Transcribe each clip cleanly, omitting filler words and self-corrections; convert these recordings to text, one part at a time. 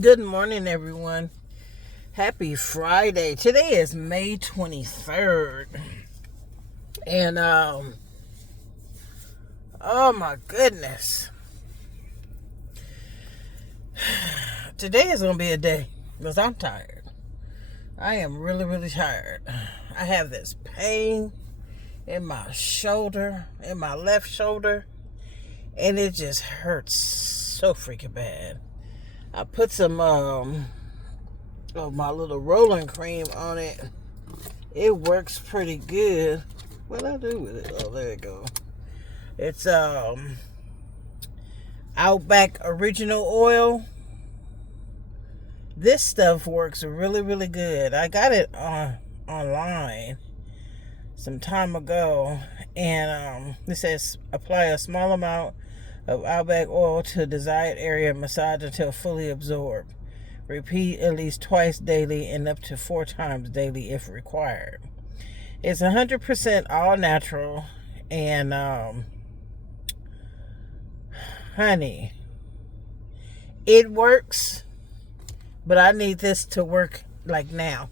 Good morning, everyone. Happy Friday. Today is May 23rd. And, oh my goodness. Today is going to be a day because I'm tired. I am really, really tired. I have this pain in my shoulder, in my left shoulder, and it just hurts so freaking bad. I put some, of my little rolling cream on it. It works pretty good. What I do with it? Oh, there it go. It's Outback Original Oil. This stuff works really, really good. I got it online some time ago, and it says apply a small amount of Outback oil to a desired area, massage until fully absorbed. Repeat at least twice daily and up to 4 times daily if required. It's 100% all natural, and honey, it works, but I need this to work like now.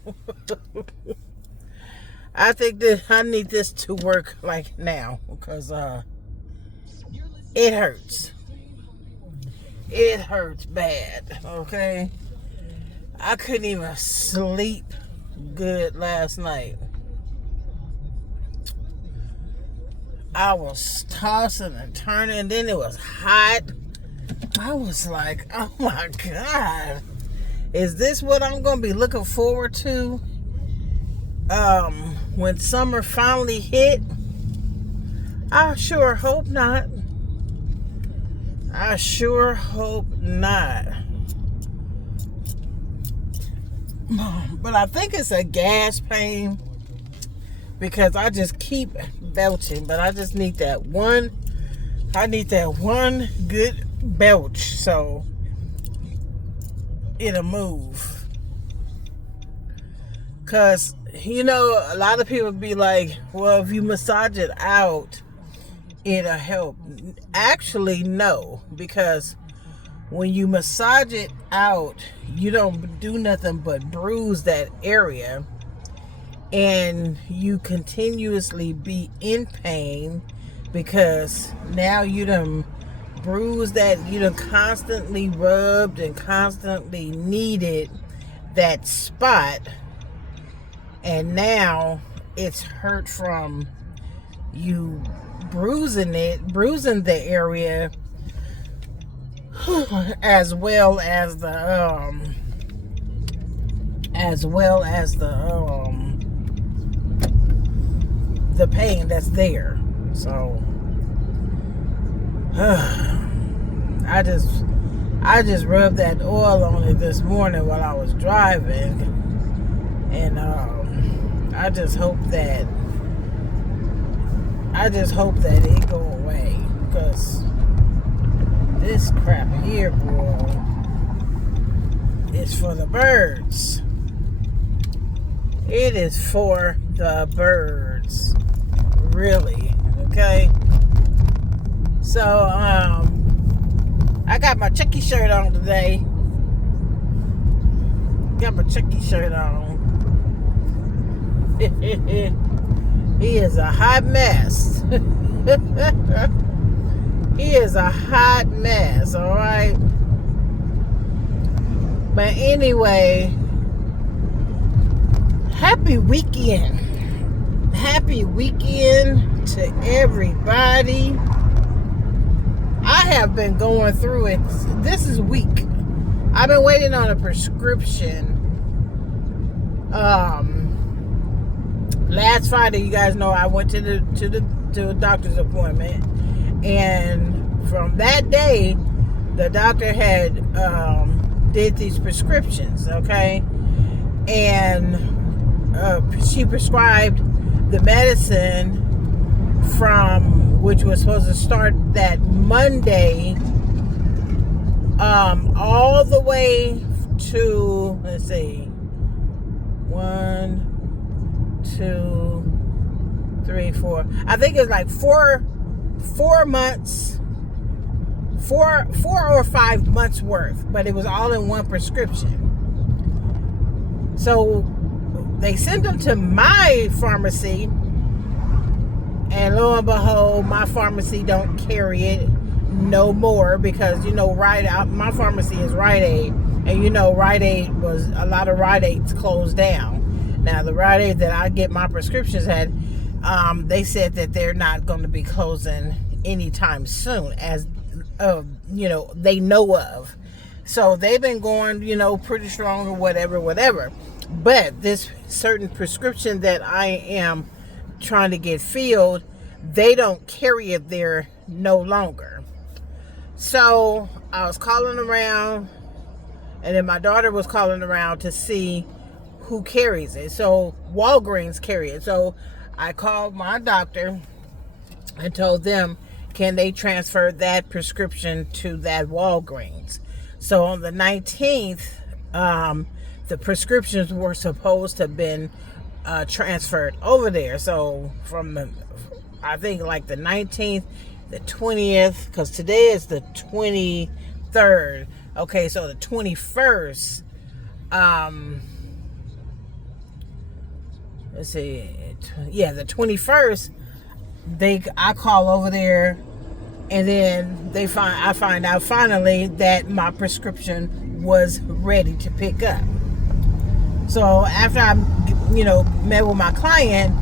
I think that I need this to work like now because it hurts. It hurts bad, okay? I couldn't even sleep good last night. I was tossing and turning, and then it was hot. I was like, oh my God. Is this what I'm going to be looking forward to when summer finally hit? I sure hope not. I sure hope not. But I think it's a gas pain because I just keep belching. But I just need that one. I need that one good belch so it'll move. Because, you know, a lot of people be like, well, if you massage it out, it'll help. Actually, no, because when you massage it out, you don't do nothing but bruise that area, and you continuously be in pain because now you done bruised that, you done constantly rubbed and constantly kneaded that spot, and now it's hurt from you bruising the area, as well as the pain that's there. So I just rubbed that oil on it this morning while I was driving, and I just hope that it go away, because this crap here, boy, is for the birds. It is for the birds, really. Okay. So I got my Chucky shirt on today. Got my Chucky shirt on. He is a hot mess. He is a hot mess, all right? But anyway, happy weekend. Happy weekend to everybody. I have been going through it. This is week. I've been waiting on a prescription. Last Friday, you guys know I went to the doctor's appointment, and from that day, the doctor had did these prescriptions, okay, and she prescribed the medicine which was supposed to start that Monday, all the way to, let's see, 1, 2, 3, 4. I think it's like 4 months 4 or 5 months worth, but it was all in one prescription. So they sent them to my pharmacy, and lo and behold, my pharmacy don't carry it no more, because my pharmacy is Rite Aid, and Rite Aid was, a lot of Rite Aids closed down. Now the Rite Aid that I get my prescriptions at, they said that they're not going to be closing anytime soon, as they know of. So they've been going, pretty strong or whatever. But this certain prescription that I am trying to get filled, they don't carry it there no longer. So I was calling around, and then my daughter was calling around to see who carries it. So Walgreens carry it. So I called my doctor and told them, can they transfer that prescription to that Walgreens? So on the 19th, the prescriptions were supposed to have been transferred over there. So from I think like the 19th, the 20th, because today is the 23rd. Okay, so the 21st, let's see, the 21st, I call over there, and then I find out finally that my prescription was ready to pick up. So after I met with my client,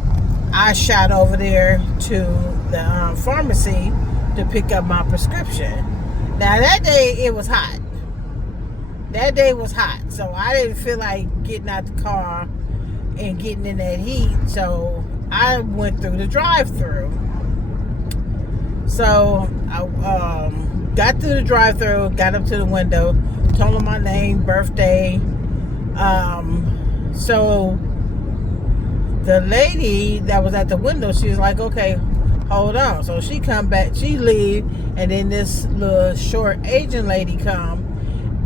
I shot over there to the pharmacy to pick up my prescription. Now that day it was hot. So I didn't feel like getting out the car and getting in that heat. So I went through the drive-thru. So I got through the drive-thru, got up to the window, told them my name, birthday. So the lady that was at the window, she was like, okay, hold on. So she come back, she leave, and then this little short Asian lady come,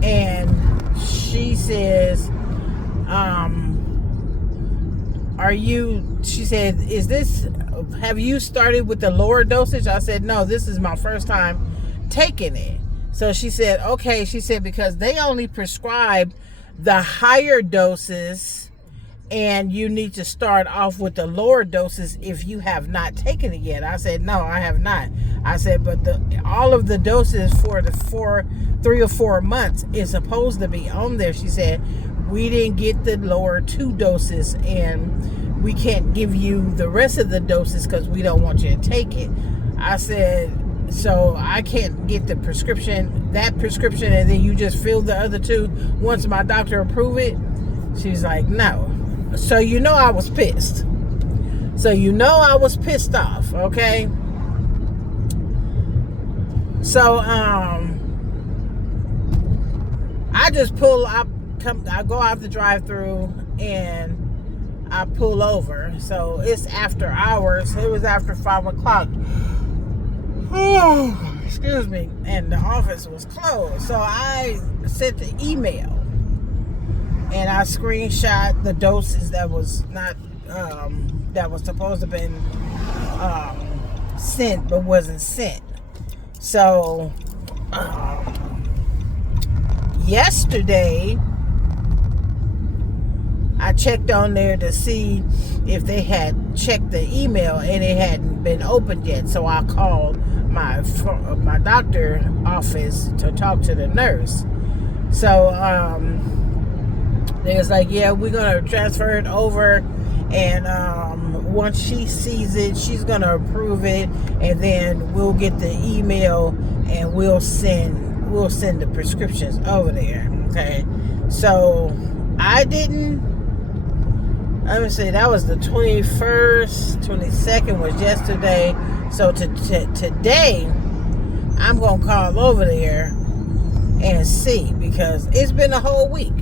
and she says, she said, have you started with the lower dosage? I said, no, this is my first time taking it. So she said, okay. She said, because they only prescribe the higher doses, and you need to start off with the lower doses if you have not taken it yet. I said, no, I have not. I said, but all of the doses for the 3 or 4 months is supposed to be on there. She said, we didn't get the lower 2 doses, and we can't give you the rest of the doses because we don't want you to take it. I said, so I can't get that prescription, and then you just fill the other 2 once my doctor approve it? She's like, no. So I was pissed. I was pissed off, okay? So I just I go out the drive-thru and I pull over. So it's after hours. It was after 5 o'clock. Oh, excuse me. And the office was closed. So I sent the email, and I screenshot the doses that was not that was supposed to have been sent but wasn't sent. So yesterday I checked on there to see if they had checked the email, and it hadn't been opened yet. So I called my doctor office to talk to the nurse. So they was like, yeah, we're gonna transfer it over, and once she sees it, she's gonna approve it, and then we'll get the email and we'll send the prescriptions over there. Okay, so let me see, that was the 21st, 22nd was yesterday. So today, I'm going to call over there and see, because it's been a whole week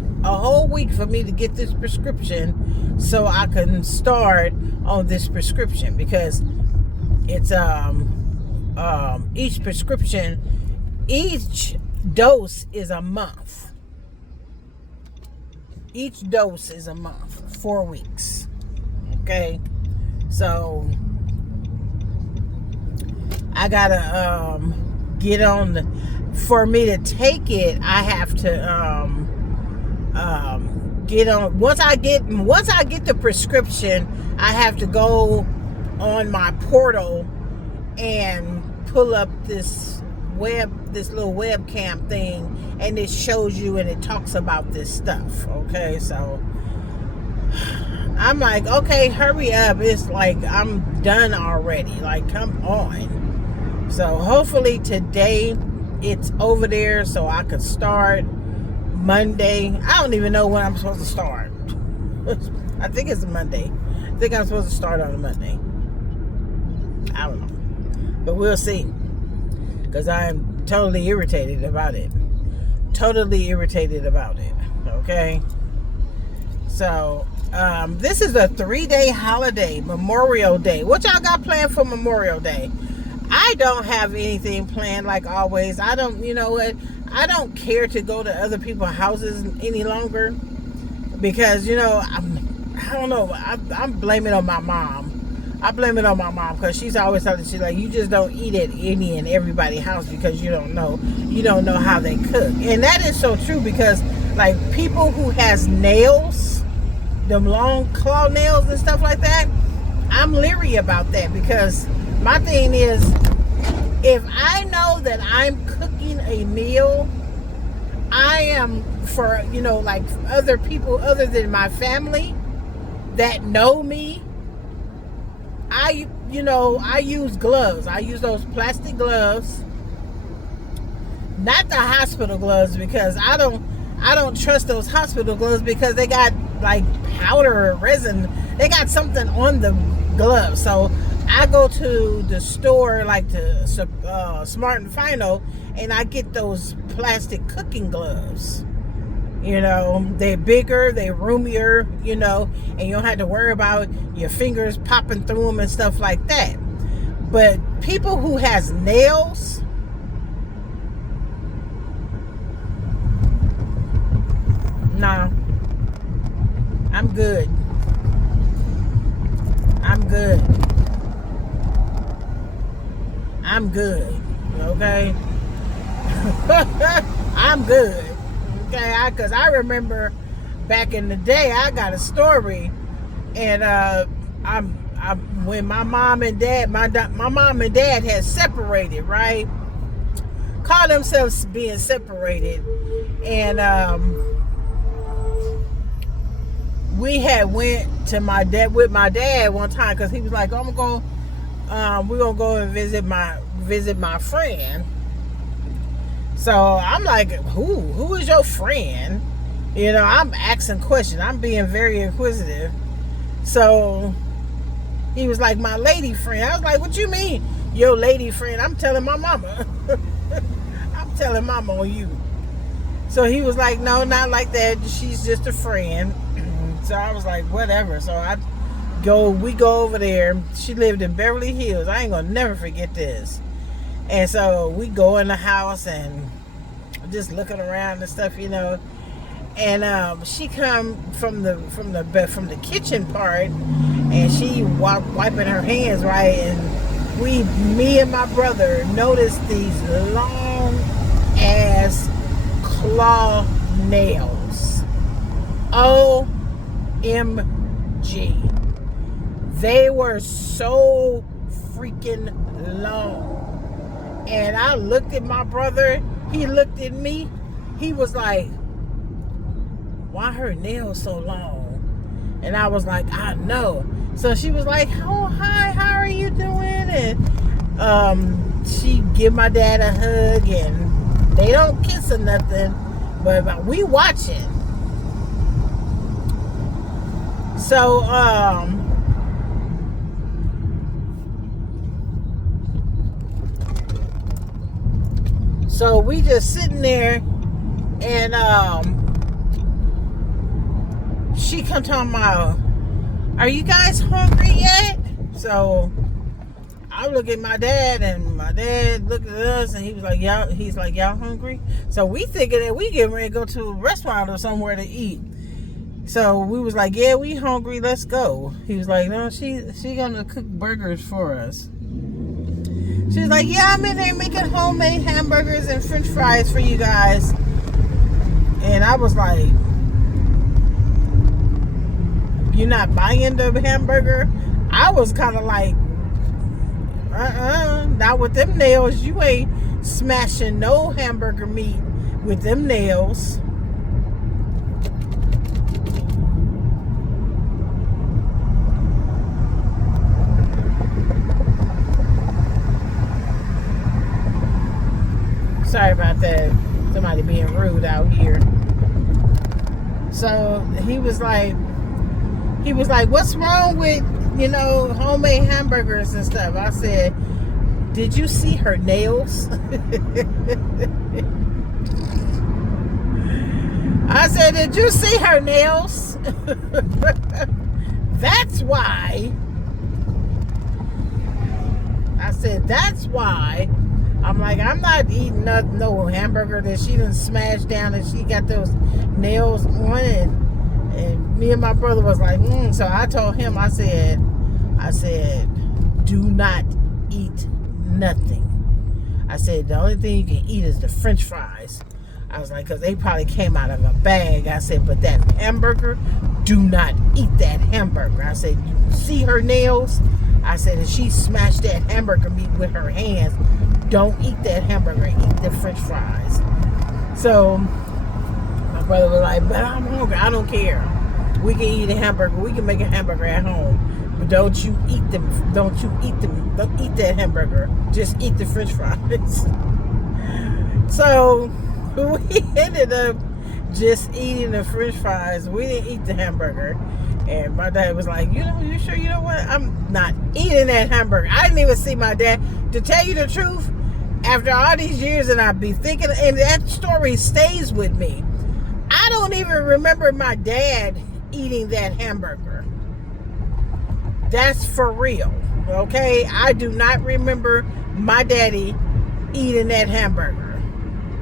for me to get this prescription so I can start on this prescription, because it's each prescription, each dose is a month. Each dose is a month, 4 weeks. Okay, so I gotta get on for me to take it, I have to get on. Once I get the prescription, I have to go on my portal and pull up this little webcam thing, and it shows you and it talks about this stuff. Okay, so I'm like, okay, hurry up. It's like I'm done already. Like, come on. So hopefully today it's over there so I could start Monday. I don't even know when I'm supposed to start. I think it's a Monday. I think I'm supposed to start on a Monday. I don't know. But we'll see. Because I'm totally irritated about it. Totally irritated about it. Okay? So, this is a 3-day holiday, Memorial Day. What y'all got planned for Memorial Day? I don't have anything planned like always. I don't, you know what? I don't care to go to other people's houses any longer. Because, you know, I don't know. I'm blaming on my mom. I blame it on my mom because she's always telling she's like, you just don't eat at any and everybody's house because you don't know how they cook. And that is so true because like people who has nails, them long claw nails and stuff like that, I'm leery about that because my thing is, if I know that I'm cooking a meal, I am for, you know, like other people other than my family that know me, I use gloves. I use those plastic gloves, not the hospital gloves, because I don't trust those hospital gloves because they got like powder or resin. They got something on the gloves. So I go to the store like the Smart and Final, and I get those plastic cooking gloves. You know, they're bigger, they're roomier, you know, and you don't have to worry about your fingers popping through them and stuff like that. But people who has nails, nah, I'm good. I'm good. I'm good. Okay? I'm good. Okay, because I remember back in the day, I got a story, and when my mom and dad had separated, right? Called themselves being separated, and we had went to my dad with my dad one time because he was like, we're gonna go and visit my friend. So I'm like, who is your friend? You know, I'm asking questions. I'm being very inquisitive. So he was like, my lady friend. I was like, what you mean, your lady friend? I'm telling my mama. I'm telling mama on you. So he was like, no, not like that. She's just a friend. So I was like, whatever. So we go over there. She lived in Beverly Hills. I ain't gonna never forget this. And so we go in the house and just looking around and stuff, you know. And she come from the kitchen part, and she wiping her hands, right? And me and my brother noticed these long ass claw nails. OMG. They were so freaking long. And I looked at my brother. He looked at me. He was like, why her nails so long? And I was like, I know. So she was like, oh, hi, how are you doing? And she give my dad a hug, and they don't kiss or nothing, but we watching. So we just sitting there, and she come talking about, are you guys hungry yet? So I look at my dad, and my dad looked at us, and he was like, y'all hungry? So we thinking that we getting ready to go to a restaurant or somewhere to eat. So we was like, yeah, we hungry, let's go. He was like, no, she gonna cook burgers for us. She's like, yeah, I'm in there making homemade hamburgers and french fries for you guys. And I was like, you're not buying the hamburger? I was kind of like, not with them nails. You ain't smashing no hamburger meat with them nails. Sorry about that. Somebody being rude out here. So he was like, what's wrong with, homemade hamburgers and stuff? I said, did you see her nails? I said, did you see her nails? That's why. I said, that's why. I'm like, I'm not eating no hamburger that she done smashed down and she got those nails on it. And me and my brother was like, So I told him, I said, do not eat nothing. I said, the only thing you can eat is the french fries. I was like, because they probably came out of a bag. I said, but that hamburger, do not eat that hamburger. I said, you see her nails? I said, if she smashed that hamburger meat with her hands, don't eat that hamburger, eat the french fries. So my brother was like, but I'm hungry. I don't care. We can eat a hamburger. We can make a hamburger at home. But don't eat that hamburger. Just eat the french fries. So we ended up just eating the french fries. We didn't eat the hamburger. And my dad was like, you sure you know what? I'm not eating that hamburger. I didn't even see my dad. To tell you the truth, after all these years, and I'd be thinking, and that story stays with me, I don't even remember my dad eating that hamburger. That's for real, okay? I do not remember my daddy eating that hamburger,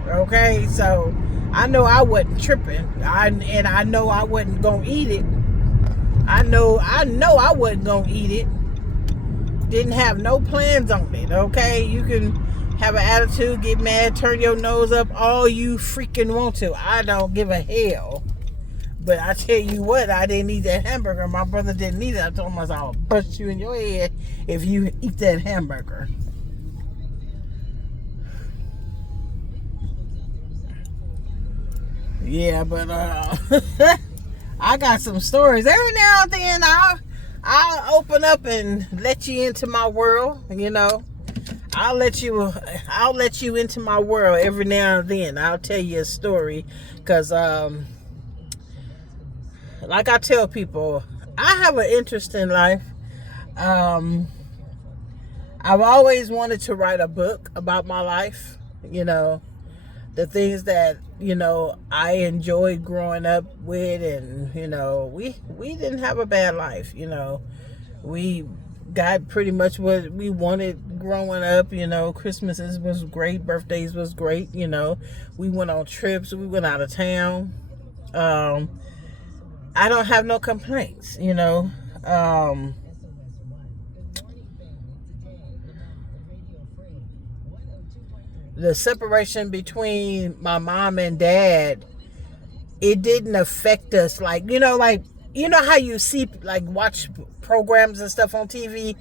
okay? So I know I wasn't tripping, and I know I wasn't gonna eat it. I know I wasn't gonna eat it. Didn't have no plans on it, okay? You can have an attitude, get mad, turn your nose up all you freaking want to. I don't give a hell. But I tell you what, I didn't eat that hamburger. My brother didn't eat it. I told him, I'll bust you in your head if you eat that hamburger. Yeah, but I got some stories. Every now and then I'll open up and let you into my world, I'll let you into my world every now and then. I'll tell you a story because like I tell people, I have an interesting life. I've always wanted to write a book about my life, the things that I enjoyed growing up with, and we didn't have a bad life. We got pretty much what we wanted growing up. Christmases was great, birthdays was great. We went on trips, we went out of town. I don't have no complaints. The separation between my mom and dad, it didn't affect us like how you see, like, watch programs and stuff on TV,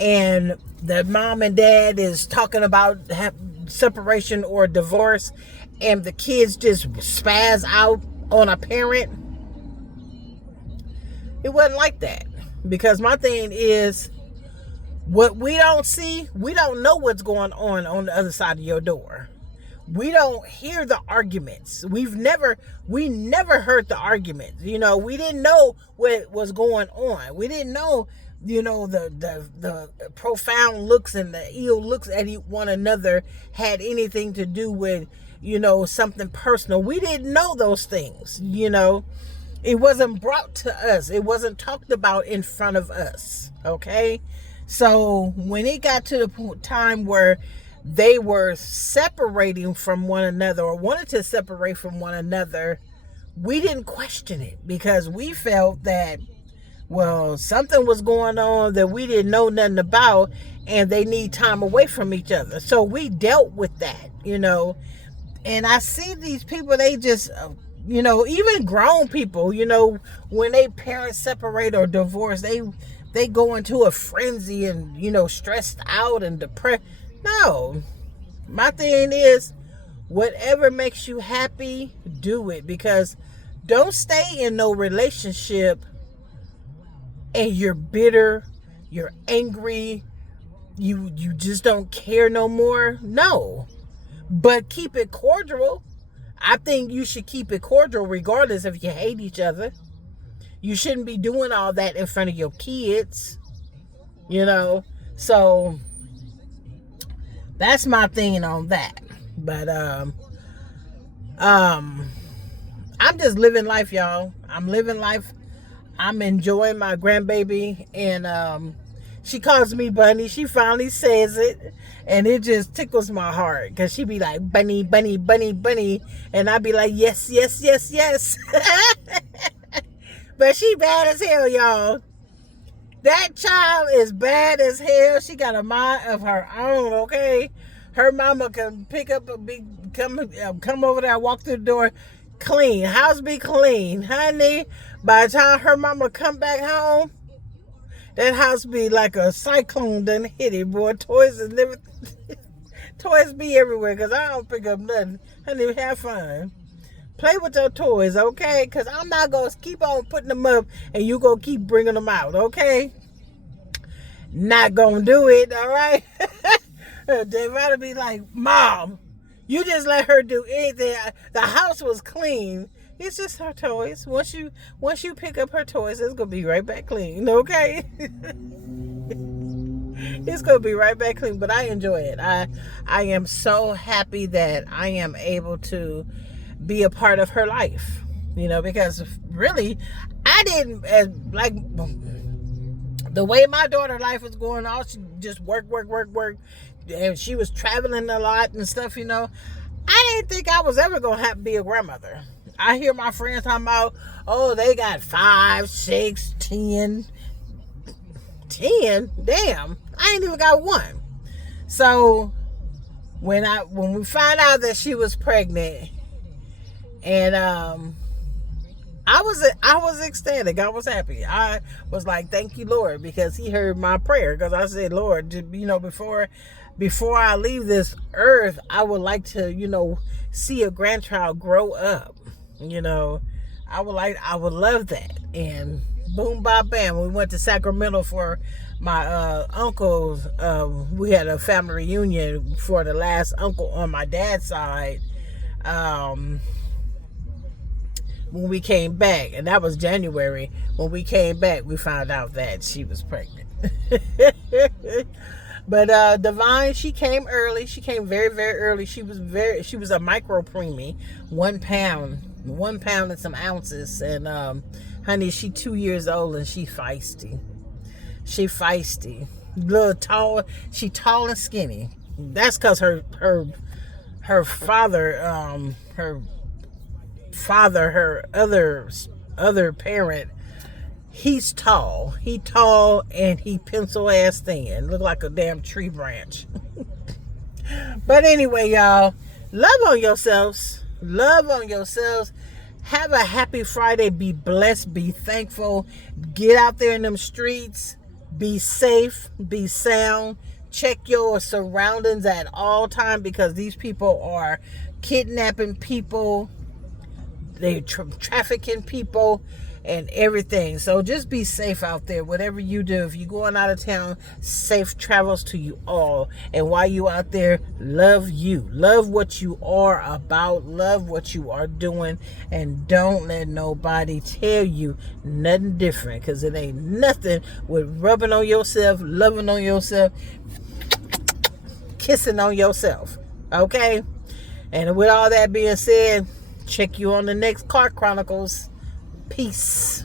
and the mom and dad is talking about separation or divorce, and the kids just spaz out on a parent. It wasn't like that, because my thing is, what we don't see, we don't know what's going on the other side of your door. We don't hear the arguments. We never heard the arguments. We didn't know what was going on. We didn't know, the profound looks and the ill looks at one another had anything to do with, something personal. We didn't know those things. It wasn't brought to us. It wasn't talked about in front of us. Okay. So when it got to the time where they were separating from one another, or wanted to separate from one another, we didn't question it, because we felt that, well, something was going on that we didn't know nothing about, and they need time away from each other. So we dealt with that, and I see these people, they just, even grown people, when they parents separate or divorce, they go into a frenzy and, stressed out and depressed. No, my thing is, whatever makes you happy, do it. Because don't stay in no relationship and you're bitter, you're angry, you just don't care no more. No, but keep it cordial. I think you should keep it cordial regardless if you hate each other. You shouldn't be doing all that in front of your kids, so that's my thing on that. But I'm just living life, y'all. I'm living life. I'm enjoying my grandbaby, and she calls me Bunny. She finally says it, and it just tickles my heart, because she be like, Bunny, Bunny, Bunny, Bunny, and I be like, yes, yes, yes, yes. But she bad as hell, y'all. That child is bad as hell. She got a mind of her own, okay? Her mama can pick up come over there, walk through the door, clean. House be clean. Honey, by the time her mama come back home, that house be like a cyclone done hit it, boy. Toys and everything. Toys be everywhere, because I don't pick up nothing. Honey, have fun. Play with your toys, okay? Because I'm not going to keep on putting them up and you going to keep bringing them out, okay? Not going to do it, all right? They rather be like, Mom, you just let her do anything. The house was clean. It's just her toys. Once you pick up her toys, it's going to be right back clean, okay? It's going to be right back clean, but I enjoy it. I am so happy that I am able to be a part of her life, because really I didn't, like, the way my daughter life was going on, she just work, and she was traveling a lot and stuff, I didn't think I was ever gonna have to be a grandmother. I hear my friends talking about, oh, they got 5, 6, 10. Damn, I ain't even got one. So when we found out that she was pregnant, and I was ecstatic. I was happy. I was like, thank you, Lord, because he heard my prayer. Because I said, Lord, before I leave this earth, I would like to, see a grandchild grow up. I would love that. And boom, bop, bam, we went to Sacramento for my uncle's. We had a family reunion for the last uncle on my dad's side. When we came back, and that was January. When we came back, we found out that she was pregnant. But Divine, she came early. She came very, very early. She was a micro preemie, 1 pound and some ounces. And honey, she 2 years old, and she feisty. Little tall. She tall and skinny. That's because her father, her other parent, he's tall. He tall, and he pencil ass thin. Look like a damn tree branch. But anyway, y'all, love on yourselves. Have a happy Friday. Be blessed. Be thankful. Get out there in them streets. Be safe. Be sound. Check your surroundings at all time, because these people are kidnapping people. They're trafficking people and everything. So just be safe out there. Whatever you do, if you're going out of town, safe travels to you all. And while you out there, love you. Love what you are about. Love what you are doing. And don't let nobody tell you nothing different, because it ain't nothing with rubbing on yourself, loving on yourself, kissing on yourself. Okay? And with all that being said, check you on the next Chronicles. Peace.